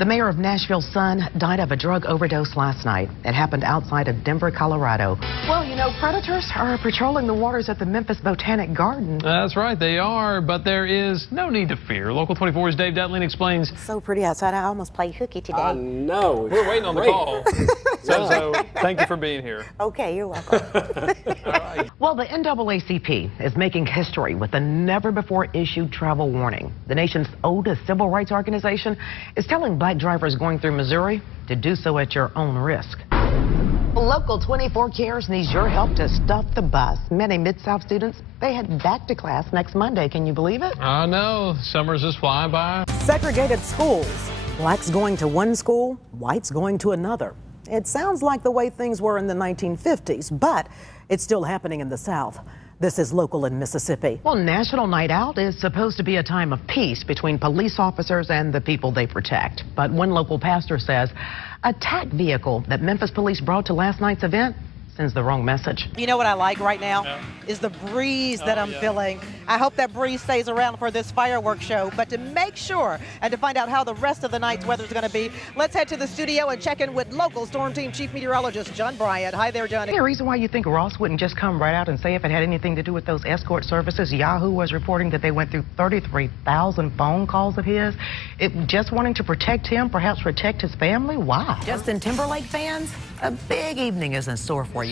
The mayor of Nashville's son died of a drug overdose last night. It happened outside of Denver, Colorado. Well, you know, predators are patrolling the waters at the Memphis Botanic Garden. That's right, they are, but there is no need to fear. Local 24's Dave Detling explains. So pretty outside, I almost played hooky today. I know. We're waiting on the call. So thank you for being here. Okay, you're welcome. All right. Well, the NAACP is making history with a never-before-issued travel warning. The nation's oldest civil rights organization is telling black drivers going through Missouri to do so at your own risk. Local 24 Cares needs your help to stuff the bus. Many Mid-South students, they head back to class next Monday. Can you believe it? I know. Summer's just flying by. Segregated schools. Blacks going to one school, whites going to another. It sounds like the way things were in the 1950s, but it's still happening in the South. This is Local in Mississippi. Well, National Night Out is supposed to be a time of peace between police officers and the people they protect. But one local pastor says a TAC vehicle that Memphis police brought to last night's event sends the wrong message. You know what I like right now is the breeze that I'm feeling. I hope that breeze stays around for this fireworks show. But to make sure and to find out how the rest of the night's weather is going to be, let's head to the studio and check in with local Storm Team Chief Meteorologist John Bryant. Hi there, Johnny. Any reason why you think Ross wouldn't just come right out and say if it had anything to do with those escort services? Yahoo was reporting that they went through 33,000 phone calls of his. Just wanting to protect him, perhaps protect his family? Why? Justin Timberlake fans, a big evening is in store for you.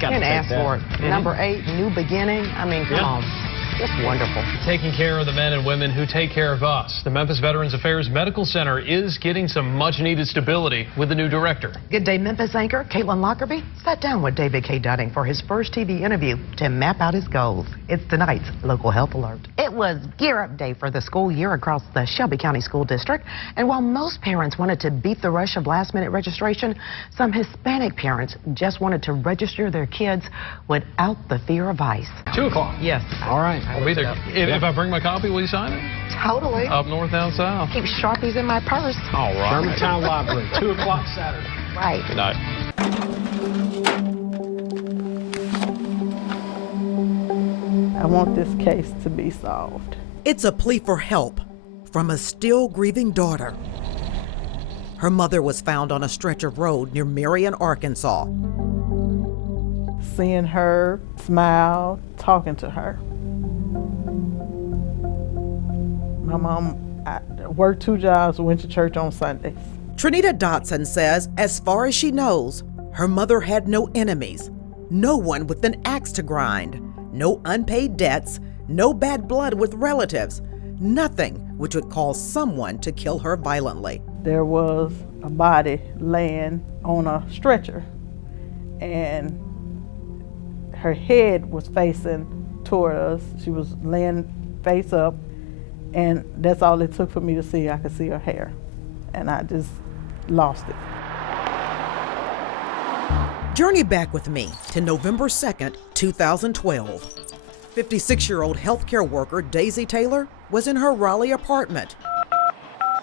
Can't ask for it. Number 8, New Beginning. I mean, come on. Just wonderful. Taking care of the men and women who take care of us. The Memphis Veterans Affairs Medical Center is getting some much-needed stability with the new director. Good Day Memphis anchor Caitlin Lockerbie sat down with David K. Dunning for his first TV interview to map out his goals. It's tonight's Local Health Alert. It was Gear Up Day for the school year across the Shelby County School District. And while most parents wanted to beat the rush of last-minute registration, some Hispanic parents just wanted to register their kids without the fear of ICE. 2 o'clock. Yes. All right. I'll be there. If I bring my copy, will you sign it? Totally. Up north, down south. Keep Sharpies in my purse. All right. Shermantown Library, 2 o'clock Saturday. Right. Good night. I want this case to be solved. It's a plea for help from a still grieving daughter. Her mother was found on a stretch of road near Marion, Arkansas. Seeing her smile, talking to her. My mom worked 2 jobs, went to church on Sundays. Trinita Dotson says, as far as she knows, her mother had no enemies, no one with an axe to grind, no unpaid debts, no bad blood with relatives, nothing which would cause someone to kill her violently. There was a body laying on a stretcher, and her head was facing toward us. She was laying face up, and that's all it took for me to see. I could see her hair, and I just lost it. Journey back with me to November 2nd, 2012. 56-year-old healthcare worker Daisy Taylor was in her Raleigh apartment.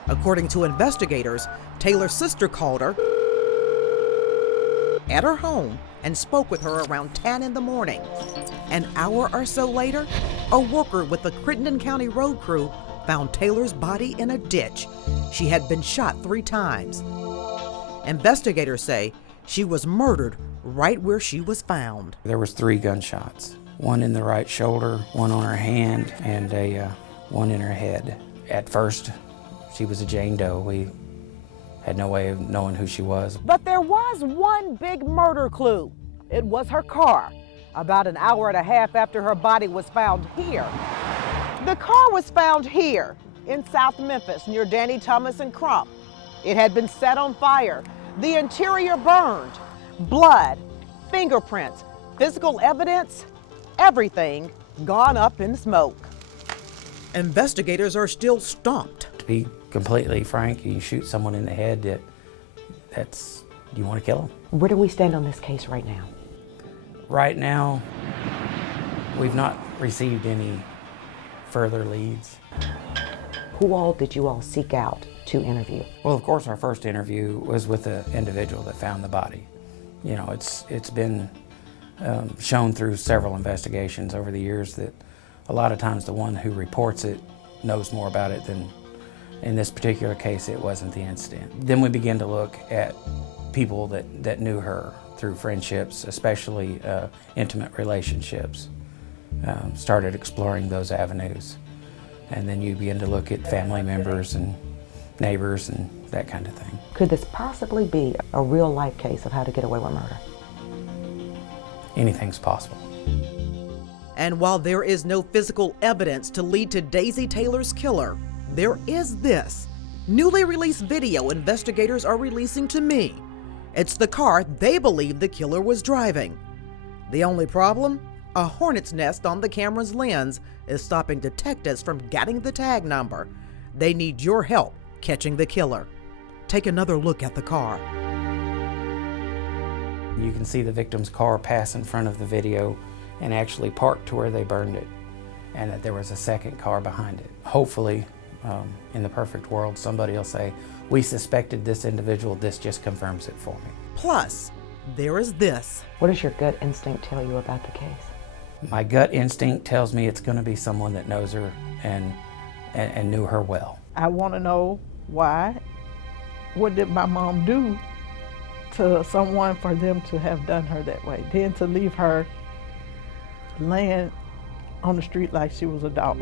According to investigators, Taylor's sister called her at her home and spoke with her around 10 in the morning. An hour or so later, a worker with the Crittenden County Road Crew found Taylor's body in a ditch. She had been shot 3 times. Investigators say she was murdered right where she was found. There was 3 gunshots, one in the right shoulder, one on her hand, and one in her head. At first, she was a Jane Doe. We had no way of knowing who she was. But there was one big murder clue. It was her car, about an hour and a half after her body was found here. The car was found here in South Memphis near Danny Thomas and Crump. It had been set on fire, the interior burned, blood, fingerprints, physical evidence, everything gone up in smoke. Investigators are still stumped. To be completely frank, you shoot someone in the head, you want to kill them. Where do we stand on this case right now? Right now, we've not received any further leads. Who all did you all seek out to interview? Well, of course, our first interview was with the individual that found the body. You know, it's been shown through several investigations over the years that a lot of times the one who reports it knows more about it In this particular case, it wasn't the incident. Then we began to look at people that knew her through friendships, especially intimate relationships. Started exploring those avenues. And then you begin to look at family members and neighbors and that kind of thing. Could this possibly be a real life case of how to get away with murder? Anything's possible. And while there is no physical evidence to lead to Daisy Taylor's killer, there is this. Newly released video investigators are releasing to me. It's the car they believe the killer was driving. The only problem? A hornet's nest on the camera's lens is stopping detectives from getting the tag number. They need your help catching the killer. Take another look at the car. You can see the victim's car pass in front of the video and actually park to where they burned it, and that there was a second car behind it. Hopefully, in the perfect world, somebody will say, we suspected this individual, this just confirms it for me. Plus, there is this. What does your gut instinct tell you about the case? My gut instinct tells me it's going to be someone that knows her and knew her well. I want to know why. What did my mom do to someone for them to have done her that way? Then to leave her laying on the street like she was a dog.